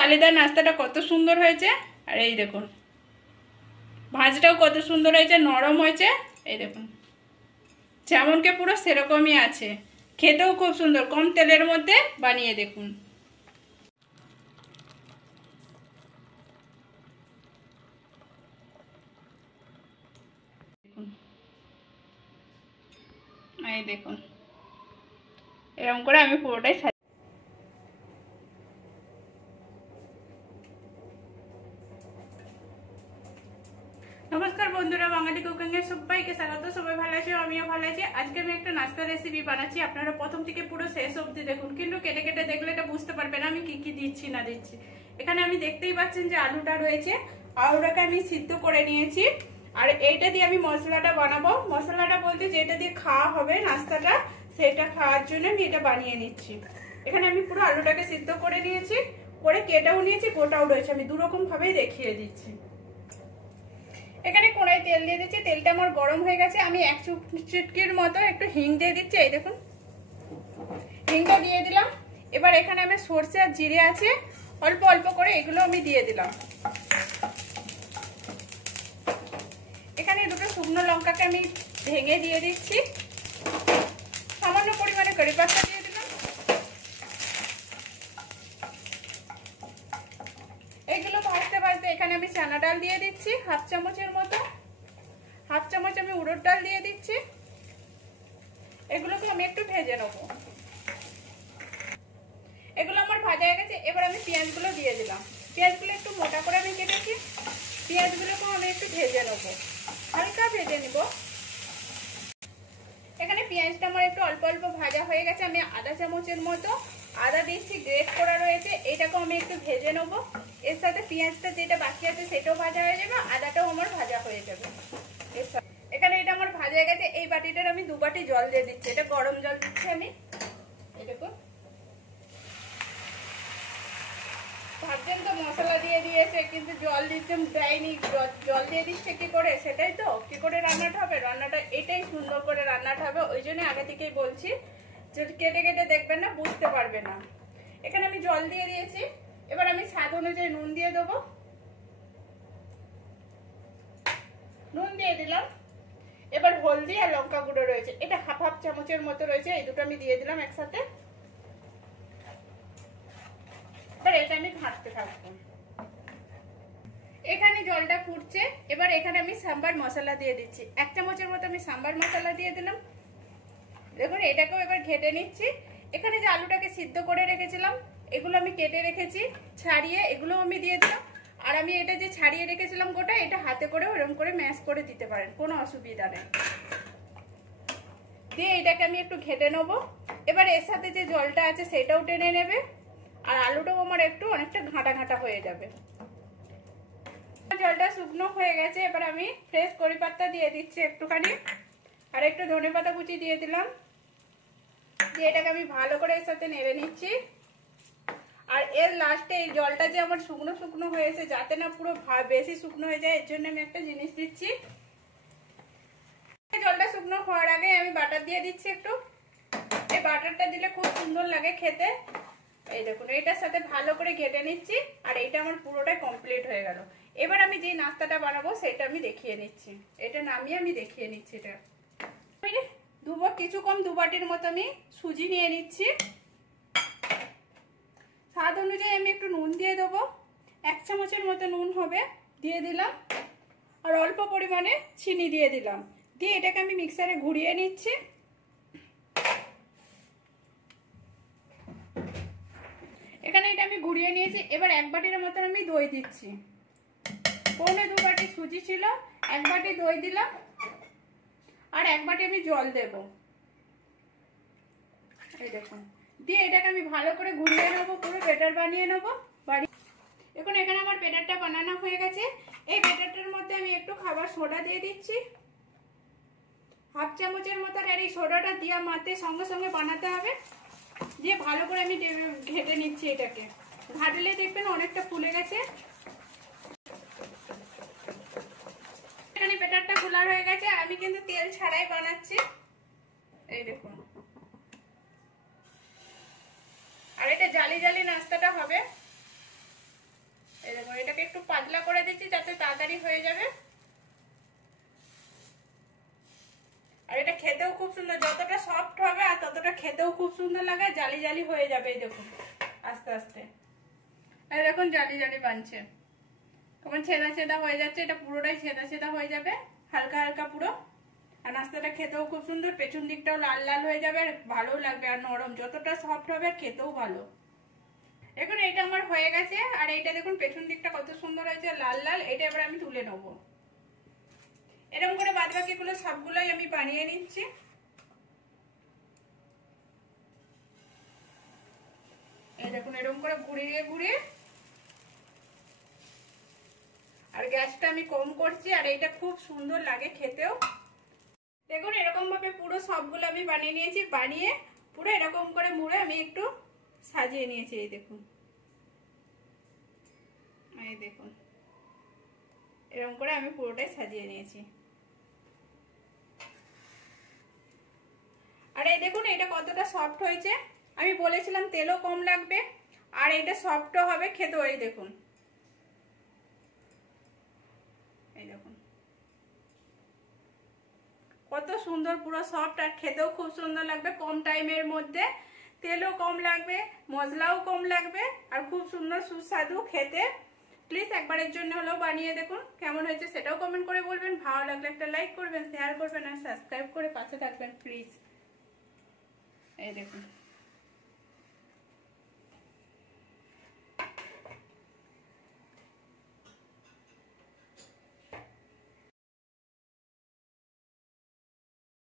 জালিদার নাস্তাটা কত সুন্দর হয়েছে। আর এই দেখুন ভাজটাও কত সুন্দর হয়েছে, নরম হয়েছে। এই দেখুন যেমনকে পুরো সেরকমই আছে, খেতেও খুব সুন্দর, কম তেলের মধ্যে বানিয়ে দেখুন। এই দেখুন এরকম করে আমি পুরোটাই নমস্কার বন্ধুরা, বাঙালি কুকিংয়ে সবাইকে স্বাগত। সবাই ভালো আছে, আমিও ভালো আছি। আজকে আমি একটা নাস্তা রেসিপি বানাচ্ছি, আপনারা প্রথম থেকে পুরো শেষ অবধি দেখুন, কিন্তু কেটে কেটে দেখলে এটা বুঝতে পারবেন আমি কি কি দিচ্ছি না দিচ্ছি। এখানে আমি দেখতেই পাচ্ছেন যে আলুটা রয়েছে, আলুটাকে আমি সিদ্ধ করে নিয়েছি। আর এইটা দিয়ে আমি মশলাটা বানাবো। মশলাটা বলতে যেটা দিয়ে খাওয়া হবে নাস্তাটা, সেটা খাওয়ার জন্য আমি এটা বানিয়ে নিচ্ছি। এখানে আমি পুরো আলুটাকে সিদ্ধ করে নিয়েছি, করে কেটেও নিয়েছি, গোটাও রয়েছে। আমি দুরকম ভাবেই দেখিয়ে দিচ্ছি। এখানে কড়াই তেল দিয়ে দিচ্ছি, তেলটা আমার গরম হয়ে গেছে। আমি এক চুটকির মতো একটু হিং দিয়ে দিচ্ছি। এই দেখুন হিংটা দিয়ে দিলাম। এবার এখানে আমি সরষে আর জিরে আছে অল্প অল্প করে, এগুলো আমি দিয়ে দিলাম। এখানে দুটো শুকনো লঙ্কাকে আমি ভেঙে দিয়ে দিচ্ছি। সামান্য পরিমাণে কারি পাতা দিয়ে দিলাম। এগুলো ভাজতে ভাজতে এখানে আমি চানা ডাল দিয়ে দিচ্ছি হাফ চামচের মতো, হাফ চামচ আমি উড়দ ডাল দিয়ে দিচ্ছি। এগুলোকে আমি একটু ভেজে নেব। এগুলো আমার ভাজা হয়ে গেছে। এবার আমি পেঁয়াজগুলো দিয়ে দিলাম। পেঁয়াজগুলো একটু মোটা করে আমি কেটেছি, পেঁয়াজগুলোকে আমি একটু ভেজে নেব, হালকা ভেজে নিব। এখানে পেঁয়াজটা আমার একটু অল্প অল্প ভাজা হয়ে গেছে। আমি আধা চামচের মতো আদা দিচ্ছি, গ্রেট করা রয়েছে, এটাকেও আমি একটু ভেজে নেবো। এর সাথে পেঁয়াজটা যেটা বাকি আছে সেটাও ভাজা হয়ে যাবে, আদাটাও আমার ভাজা হয়ে যাবে এর সাথে। এখানে এটা আমার ভাজা হয়ে গেছে। এই বাটিটার আমি 2 বাটি জল দিয়ে দিচ্ছি, এটা গরম জল দিচ্ছি আমি। এটাকে ভাবছেন তো মশলা দিয়ে দিয়েছে কিন্তু জল দিতে দেয়নি, জল দিয়ে দিচ্ছে কি করে, সেটাই তো কি করে রান্নাটা হবে। রান্নাটা এটাই সুন্দর করে রান্নাটা হবে, ওই জন্য আগে থেকেই বলছি যে কেটে কেটে দেখবেন না, বুঝতে পারবে না। এখানে আমি জল দিয়ে দিয়েছি। এবার আমি স্বাদ অনুযায়ী নুন দিয়ে দেবো, নুন দিয়ে দিলাম। এবার হলদি আর লঙ্কা গুঁড়ো রয়েছে, এটা হাফ হাফ চামচের মতো রয়েছে, এই দুটো আমি দিয়ে দিলাম একসাথে। এবার এটা আমি ঘাঁটতে থাকবো। এখানে জলটা ফুটছে। এবার এখানে আমি সাম্বার মশলা দিয়ে দিচ্ছি, 1 চামচের মতো আমি সাম্বার মশলা দিয়ে দিলাম। দেখুন এটাকেও এবার ঘেটে নিচ্ছি। এখানে যে আলুটাকে সিদ্ধ করে রেখেছিলাম, এগুলো আমি কেটে রেখেছি ছাড়িয়ে, এগুলো আমি দিয়ে দিলাম। আর আমি এটা যে ছাড়িয়ে রেখেছিলাম গোটা, এটা হাতে করে এরকম করে ম্যাশ করে দিতে পারেন, কোনো অসুবিধা নেই। দিয়ে এটাকে আমি একটু ঘেটে নেবো। এবার এর সাথে যে জলটা আছে সেটাও টেনে নেবে, আর আলুটাও আমার একটু অনেকটা ঘাঁটা ঘাঁটা হয়ে যাবে। জলটা শুকনো হয়ে গেছে। এবার আমি ফ্রেশ কারি পাতা দিয়ে দিচ্ছি একটুখানি, আর একটু ধনেপাতা কুচি দিয়ে দিলাম। দিয়ে এটাকে আমি ভালো করে এর সাথে নেড়ে নিচ্ছি। আর এর লাস্টে এই জলটা যে আমার শুকনো শুকনো হয়েছে, যাতে না পুরো বেশি শুকনো হয়ে যায়, এর জন্য আমি একটা জিনিস দিচ্ছি। জলটা শুকনো হওয়ার আগে আমি বাটার দিয়ে দিচ্ছি একটু। এই বাটারটা দিলে খুব সুন্দর লাগে খেতে। এই দেখুন এটার সাথে ভালো করে ঘেটে নিচ্ছি। আর এইটা আমার পুরোটাই কমপ্লিট হয়ে গেল। এবার আমি যে নাস্তাটা বানাবো সেটা আমি দেখিয়ে নিচ্ছি। এটা নামিয়ে আমি দেখিয়ে নিচ্ছি। এটা কিছু কম 2 বাটির মতো আমি সুজি নিয়ে নিচ্ছি। স্বাদ অনুযায়ী আমি একটু নুন দিয়ে দেবো, 1 চামচের মতো নুন হবে, দিয়ে দিলাম। আর অল্প পরিমাণে চিনি দিয়ে দিলাম। দিয়ে এটাকে আমি মিক্সারে ঘুরিয়ে নিচ্ছি। এখানে এটা আমি ঘুরিয়ে নিয়েছি। এবার 1 বাটির মতন আমি দই দিচ্ছি। পৌনে 2 বাটি সুজি ছিল, 1 বাটি দই দিলাম, আর 1 বাটি আমি জল দেব। এই দেখুন, দিয়ে এটাকে আমি ভালো করে ঘুরিয়ে নেবো, পুরো ব্যাটার বানিয়ে নেবো। এখন এখানে আমার ব্যাটারটা বানানো হয়ে গেছে। এই ব্যাটারটার মধ্যে আমি একটু খাবার সোডা দিয়ে দিচ্ছি, হাফ চামচের মতো। আর এই সোডাটা দিয়ে মাতে সঙ্গে সঙ্গে বানাতে হবে। দিয়ে ভালো করে আমি ঘেটে নিচ্ছি। এটাকে ঘাটলে দেখবেন অনেকটা ফুলে গেছে। এখানে ব্যাটারটা গোলা হয়ে গেছে। আমি কিন্তু তেল ছাড়াই বানাচ্ছি, এই দেখুন। আর এটা জালি জালি নাস্তাটা হবে। জালি হয়ে যাবে। আর এটা খেতেও খুব সুন্দর, যতটা সফট হবে আর ততটা খেতেও খুব সুন্দর লাগে। জালি জালি হয়ে যাবে, এই দেখুন আস্তে আস্তে। এই দেখুন জালি জালি বানছে, তখন ছেদা ছেদা হয়ে যাচ্ছে। এটা পুরোটাই ছেদা ছেদা হয়ে যাবে, হালকা হালকা পুরো। আর নাস্তাটা খেতেও খুব সুন্দর, পেছন দিকটাও লাল লাল হয়ে যাবে, আর ভালো লাগবে। আর নরম, যতটা সফট হবে আর খেতেও ভালো। এখন এটা আমার হয়ে গেছে। আর এইটা দেখুন পেছন দিকটা কত সুন্দর হয়েছে, লাল লাল। এটা এবার আমি তুলে নেবো। এরকম করে বাদ বাকিগুলো সবগুলোই আমি বানিয়ে নিচ্ছি। এই দেখুন এরকম করে ঘুরিয়ে ঘুরিয়ে। আর গ্যাসটা আমি কম করছি। আর এইটা খুব সুন্দর লাগে খেতেও। দেখুন এরকম ভাবে পুরো সবগুলো আমি বানিয়ে নিয়েছি। বানিয়ে পুরো এরকম করে মুড়ে আমি একটু সাজিয়ে নিয়েছি। এই দেখুন, এই দেখুন এরকম করে আমি পুরোটাই সাজিয়ে নিয়েছি। আর এই দেখুন এটা কতটা সফট হয়েছে। আমি বলেছিলাম তেলও কম লাগবে, আর এটা সফটও হবে খেতেও। এই দেখুন, এই দেখুন কত সুন্দর পুরো সফট, আর খেতেও খুব সুন্দর লাগবে। কম টাইমের মধ্যে, তেলও কম লাগবে, মশলাও কম লাগবে, আর খুব সুন্দর সুস্বাদু খেতে। প্লিজ একবারের জন্য হলেও বানিয়ে দেখুন। কেমন হয়েছে সেটাও কমেন্ট করে বলবেন। ভালো লাগলে একটা লাইক করবেন, শেয়ার করবেন, আর সাবস্ক্রাইব করে পাশে থাকবেন প্লিজ। এই দেখুন।